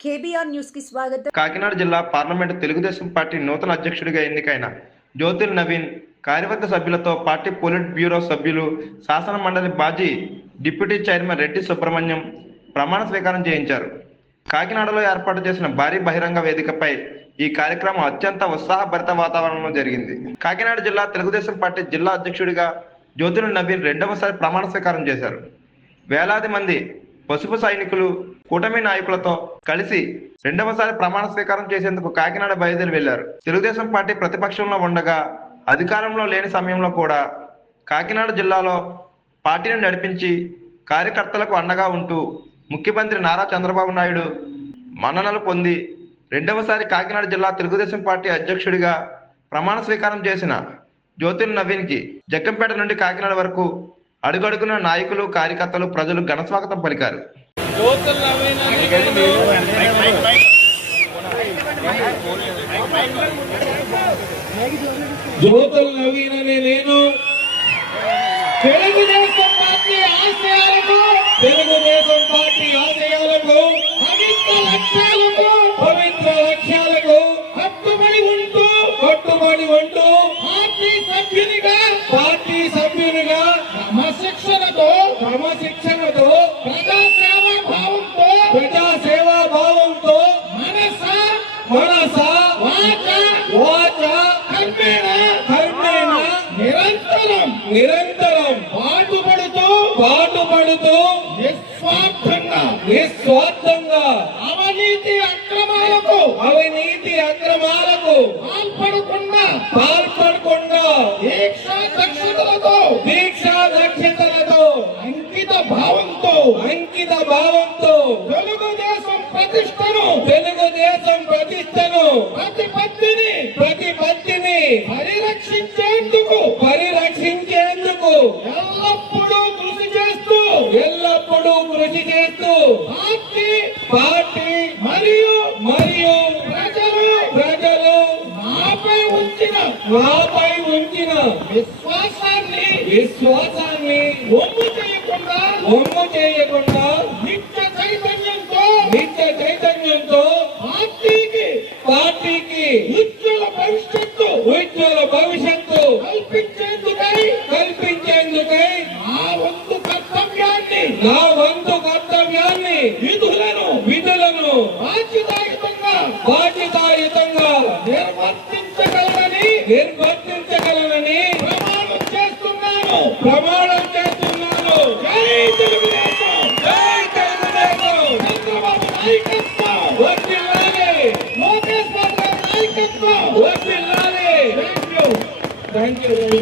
KBR news కి స్వాగతం. కాకినాడ జిల్లా పార్లమెంటు తెలుగుదేశం పార్టీ నూతన అధ్యక్షుడిగా ఎన్నికైన జ్యోతిల్ నవీన్ కార్యవర్గ సభ్యులతో పార్టీ పొలిట్ బ్యూరో సభ్యులు, శాసన మండలి మాజీ డిప్యూటీ చైర్మన్ రెడ్డి సుబ్రహ్మణ్యం ప్రమాణ స్వీకారం చేయించారు. కాకినాడలో ఏర్పాటు చేసిన భారీ బహిరంగ వేదికపై ఈ కార్యక్రమం అత్యంత ఉత్సాహభరిత వాతావరణంలో జరిగింది. కాకినాడ జిల్లా తెలుగుదేశం పార్టీ జిల్లా అధ్యక్షుడిగా జ్యోతిల్ నవీన్ రెండవసారి ప్రమాణ స్వీకారం చేశారు. వేలాది మంది పసుపు సైనికులు కూటమి నాయకులతో కలిసి రెండవసారి ప్రమాణ స్వీకారం చేసేందుకు కాకినాడ బయలుదేరి వెళ్లారు. తెలుగుదేశం పార్టీ ప్రతిపక్షంలో ఉండగా అధికారంలో లేని సమయంలో కూడా కాకినాడ జిల్లాలో పార్టీని నడిపించి కార్యకర్తలకు అండగా ఉంటూ ముఖ్యమంత్రి నారా చంద్రబాబు నాయుడు మన్ననలు పొంది రెండవసారి కాకినాడ జిల్లా తెలుగుదేశం పార్టీ అధ్యక్షుడిగా ప్రమాణ స్వీకారం చేసిన జ్యోతిల్ నవీన్కి జగ్గంపేట నుండి కాకినాడ వరకు అడుగడుగున నాయకులు, కార్యకర్తలు, ప్రజలు ఘన స్వాగతం పలికారు. జ్యోతుల్ నవీన్ అనే నేను తెలుగుదేశం పార్టీ ఆశయాలకు పవిత్ర లక్ష్యాలకు కట్టుబడి ఉంటూ పార్టీ సభ్యునిగా క్రమశిక్షణతో ప్రజాసేవా భావంతో మనస వాచ కర్మేణ నిరంతరం పాటుపడుతూ నిస్వార్థంగా అవినీతి అక్రమాలకు పాల్పడకుండా దీక్షా దక్షతలతో అంకిత భావంతో తెలుగుదేశం ప్రతిష్టను ప్రతిపత్తిని పరిరక్షించేందుకు ఎల్లప్పుడూ కృషి చేస్తూ పార్టీ మరియు ప్రజలు నాపై ఉంచిన విశ్వాసాన్ని ఒమ్ము చేయకుండా నిత్య చైతన్యంతో పార్టీకి ఉజ్వల భవిష్యత్తు కల్పించేందుకై నా వంతు కర్తవ్యాన్ని విధులను బాధ్యతాయుతంగా నిర్వర్తించగలనని ప్రమాణం చేస్తున్నాను. జై తెలుగుదేశం! చంద్రబాబు నాయకత్వం వర్ధిల్లాలి! లోకేష్ బాబు నాయకత్వం వర్ధిల్లాలి! థాంక్యూ.